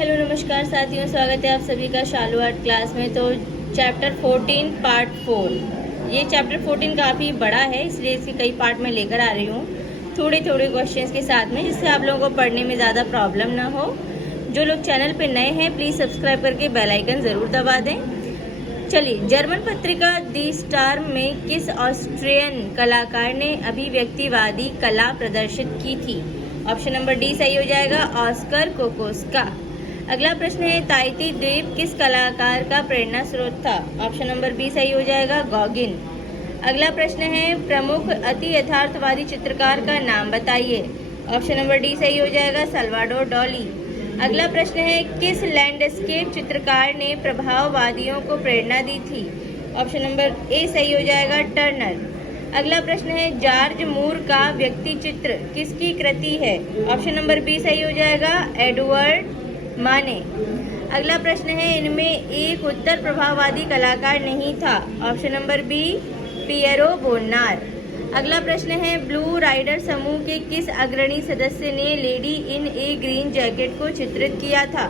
Hello नमस्कार साथियों, स्वागत है आप सभी का शालू आर्ट क्लास में। तो चैप्टर 14 पार्ट 4, ये चैप्टर 14 काफ़ी बड़ा है, इसलिए इसके कई पार्ट में लेकर आ रही हूँ थोड़े थोड़े क्वेश्चंस के साथ में, जिससे आप लोगों को पढ़ने में ज़्यादा प्रॉब्लम ना हो। जो लोग चैनल पे नए हैं प्लीज़ सब्सक्राइब करके बेल आइकन ज़रूर दबा दें। चलिए, जर्मन पत्रिका दी स्टार में किस ऑस्ट्रियन कलाकार ने अभिव्यक्तिवादी कला प्रदर्शित की थी? ऑप्शन नंबर डी सही हो जाएगा, ऑस्कर कोकोस्का। अगला प्रश्न है, ताइती द्वीप किस कलाकार का प्रेरणा स्रोत था? ऑप्शन नंबर बी सही हो जाएगा, गॉगिन। अगला प्रश्न है, प्रमुख अति यथार्थवादी चित्रकार का नाम बताइए। ऑप्शन नंबर डी सही हो जाएगा, सल्वाडोर डॉली। अगला प्रश्न है, किस लैंडस्केप चित्रकार ने प्रभाववादियों को प्रेरणा दी थी? ऑप्शन नंबर ए सही हो जाएगा, टर्नर। अगला प्रश्न है, जॉर्ज मूर का व्यक्ति चित्र किसकी कृति है? ऑप्शन नंबर बी सही हो जाएगा, एडवर्ड माने। अगला प्रश्न है, इनमें एक उत्तर प्रभाववादी कलाकार नहीं था? Option number B, Pierre Bonnard. अगला प्रश्न है, ब्लू राइडर समूह के किस अग्रणी सदस्य ने lady in A green jacket को चित्रित किया था?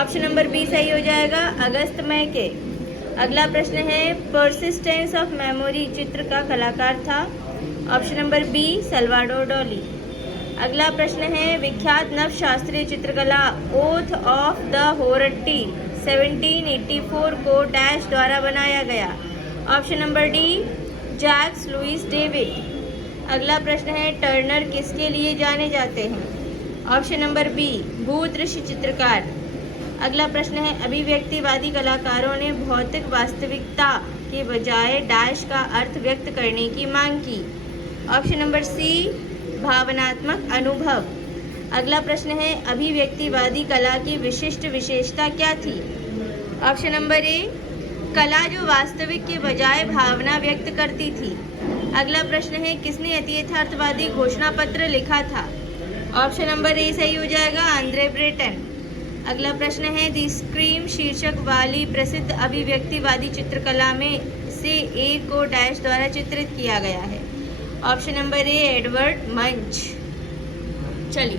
ऑप्शन नंबर बी सही हो जाएगा, अगस्त मैके। अगला प्रश्न है, परसिस्टेंस ऑफ मेमोरी चित्र का कलाकार था? Option number B, Salvador Dali. अगला प्रश्न है, विख्यात नव शास्त्रीय चित्रकला ओथ ऑफ द होरट्टी 1784 को डैश द्वारा बनाया गया? Option number D, Jacques Louis David. अगला प्रश्न है, टर्नर किसके लिए जाने जाते हैं? ऑप्शन नंबर बी, भूदृश्य चित्रकार। अगला प्रश्न है, अभिव्यक्तिवादी कलाकारों ने भौतिक वास्तविकता के बजाय डैश का अर्थ व्यक्त करने की मांग की? ऑप्शन नंबर सी, भावनात्मक अनुभव। अगला प्रश्न है, अभिव्यक्तिवादी कला की विशिष्ट विशेषता क्या थी? ऑप्शन नंबर ए, कला जो वास्तविक के बजाय भावना व्यक्त करती थी। अगला प्रश्न है, किसने अति यथार्थवादी घोषणा पत्र लिखा था? ऑप्शन नंबर ए सही हो जाएगा, आंद्रे ब्रेटन। अगला प्रश्न है, द स्क्रीम शीर्षक वाली प्रसिद्ध अभिव्यक्तिवादी चित्रकला में से एक को डैश द्वारा चित्रित किया गया है? ऑप्शन नंबर ए, एडवर्ड मंच। चलिए,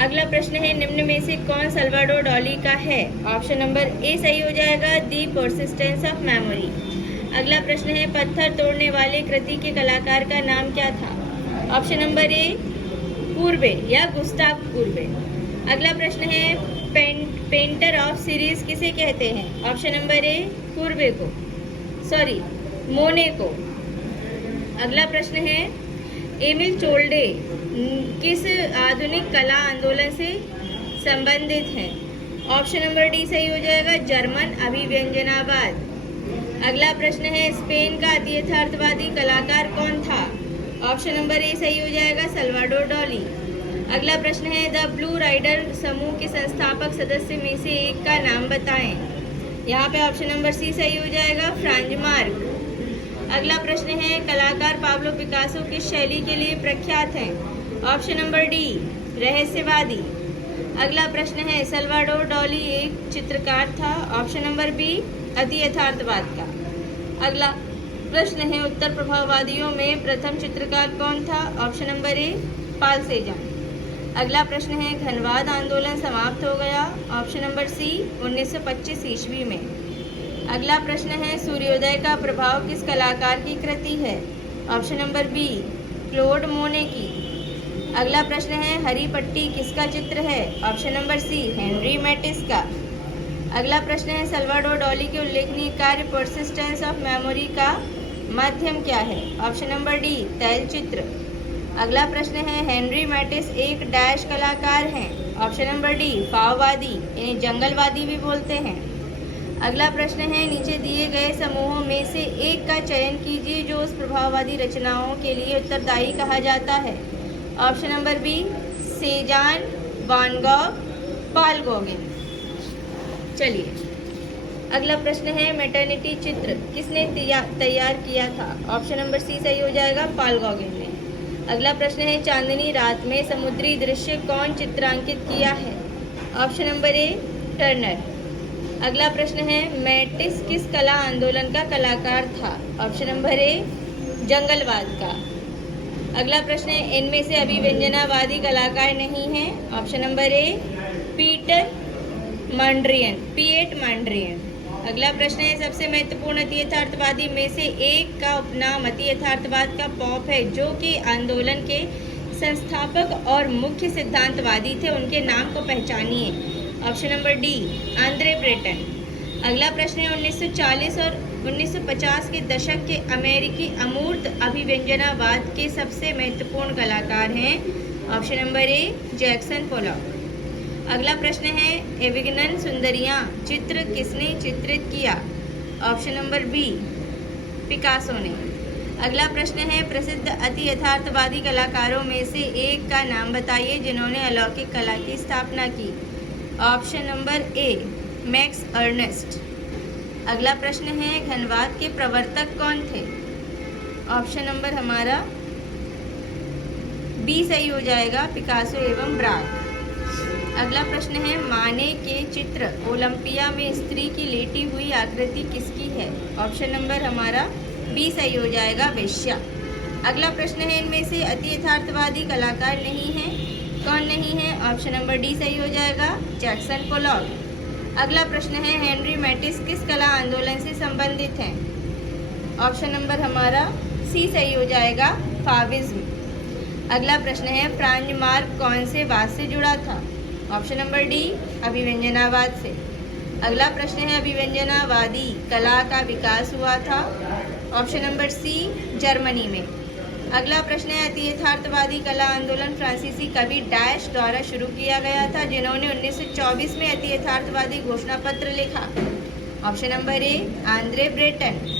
अगला प्रश्न है, निम्न में से कौन सल्वाडोर डॉली का है? ऑप्शन नंबर ए सही हो जाएगा, दी परसिस्टेंस ऑफ मेमोरी। अगला प्रश्न है, पत्थर तोड़ने वाले कृति के कलाकार का नाम क्या था? ऑप्शन नंबर ए, पूर्वे या गुस्ताव पूर्वे। अगला प्रश्न है, पेंटर ऑफ सीरीज किसे कहते हैं? ऑप्शन नंबर ए, पूर्वे को, सॉरी मोने को। अगला प्रश्न है, एमिल चोल्डे किस आधुनिक कला आंदोलन से संबंधित हैं? ऑप्शन नंबर डी सही हो जाएगा, जर्मन अभिव्यंजनावाद। अगला प्रश्न है, स्पेन का अति यथार्थवादी कलाकार कौन था? ऑप्शन नंबर ए सही हो जाएगा, सल्वाडोर डॉली। अगला प्रश्न है, द ब्लू राइडर समूह के संस्थापक सदस्य में से एक का नाम बताएं? यहाँ पे ऑप्शन नंबर सी सही हो जाएगा, फ्रांज मार्क। अगला प्रश्न है, कलाकार पाब्लो पिकासो किस शैली के लिए प्रख्यात हैं? ऑप्शन नंबर डी, रहस्यवादी। अगला प्रश्न है, सल्वाडोर डॉली एक चित्रकार था? ऑप्शन नंबर बी, अति यथार्थवाद का। अगला प्रश्न है, उत्तर प्रभाववादियों में प्रथम चित्रकार कौन था? ऑप्शन नंबर ए, पाल सेजान। अगला प्रश्न है, घनवाद आंदोलन समाप्त हो गया? ऑप्शन नंबर सी, 1925 ईस्वी में। अगला प्रश्न है, सूर्योदय का प्रभाव किस कलाकार की कृति है? ऑप्शन नंबर बी, क्लोड मोने की। अगला प्रश्न है, हरी पट्टी किसका चित्र है? Option number C, Henri Matisse का। अगला प्रश्न है, सल्वाडोर डॉली के उल्लेखनीय कार्य परसिस्टेंस ऑफ मेमोरी का माध्यम क्या है? ऑप्शन नंबर डी, तैलचित्र। अगला प्रश्न है, हेनरी मैटिस एक डैश कलाकार हैं? ऑप्शन नंबर डी, फाववादी, इन्हें जंगलवादी भी बोलते हैं। अगला प्रश्न है, नीचे दिए गए समूहों में से एक का चयन कीजिए जो उस प्रभाववादी रचनाओं के लिए उत्तरदायी कहा जाता है? ऑप्शन नंबर बी, सेजान, वान गॉग, पाल गॉगिन। चलिए, अगला प्रश्न है, मैटरनिटी चित्र किसने तैयार किया था? ऑप्शन नंबर सी सही हो जाएगा, पाल गॉगिन ने। अगला प्रश्न है, चांदनी रात में समुद्री दृश्य कौन चित्रांकित किया है? ऑप्शन नंबर ए, टर्नर। अगला प्रश्न है, मैटिस किस कला आंदोलन का कलाकार था? ऑप्शन नंबर ए, जंगलवाद का। अगला प्रश्न है, इनमें से अभिव्यंजनावादी कलाकार नहीं है? Option number A, Piet Mondrian. अगला प्रश्न है, सबसे महत्वपूर्ण अति यथार्थवादी में से एक का उपनाम अति यथार्थवाद का पॉप है, जो कि आंदोलन के संस्थापक और मुख्य सिद्धांतवादी थे, उनके नाम को पहचानिए। Option number D, Andre Breton. अगला प्रश्न है, 1940 और 1950 के दशक के अमेरिकी अमूर्त अभिव्यंजनावाद के सबसे महत्वपूर्ण कलाकार हैं। ऑप्शन नंबर ए, जैक्सन पोलॉक। अगला प्रश्न है, एविग्नन सुंदरियां चित्र किसने चित्रित किया? ऑप्शन नंबर बी, पिकासो ने। अगला प्रश्न है, प्रसिद्ध अति यथार्थवादी कलाकारों में से एक का नाम बताइए जिन्होंने अलौकिक कला की स्थापना की। Option number A, Max Ernst. अगला प्रश्न है, घनवाद के प्रवर्तक कौन थे? ऑप्शन नंबर हमारा बी सही हो जाएगा, पिकासो एवं ब्राग। अगला प्रश्न है, माने के चित्र ओलंपिया में स्त्री की लेटी हुई आकृति किसकी है? ऑप्शन नंबर हमारा बी सही हो जाएगा, वेश्या। अगला प्रश्न है, इनमें से अति यथार्थवादी कलाकार नहीं है, कौन नहीं है? ऑप्शन नंबर डी सही हो जाएगा, जैक्सन पोलॉक। अगला प्रश्न है, हेनरी मैटिस किस कला आंदोलन से संबंधित हैं? ऑप्शन नंबर हमारा सी सही हो जाएगा, फाविज्म। अगला प्रश्न है, फ्रांज मार्क कौन से वाद से जुड़ा था? ऑप्शन नंबर डी, अभिव्यंजनावाद से। अगला प्रश्न है, अभिव्यंजनावादी कला का विकास हुआ था? ऑप्शन नंबर सी, जर्मनी में। अगला प्रश्न है, अति यथार्थवादी कला आंदोलन फ्रांसीसी कवि डैश द्वारा शुरू किया गया था, जिन्होंने 1924 में अति यथार्थवादी घोषणा पत्र लिखा। Option number A, Andre Brayton.